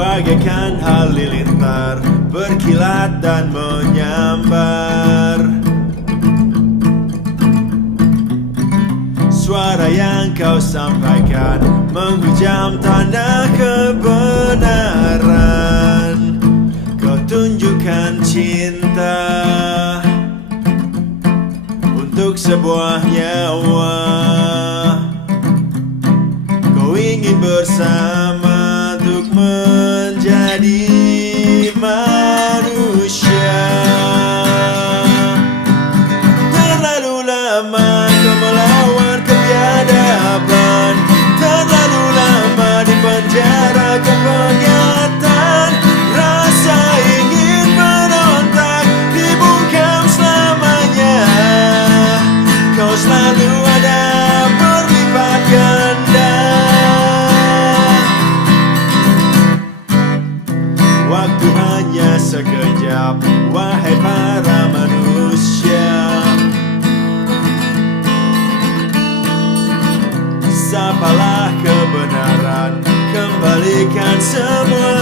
bagaikan halilintar berkilat dan menyambar. Suara yang kau sampaikan menghujam tanda kebenaran. Kau tunjukkan cinta untuk sebuah nyawa. Kau ingin bersama untuk menjadi manusia. Terlalu lama kau melawan kebiadaban, terlalu lama di penjara kepenghayatan. Rasa ingin berontak dibungkam selamanya. Kau selalu ada berlipat ganda. Waktu hanya sekejap, wahai para manusia. Sapalah kebenaran, kembalikan semua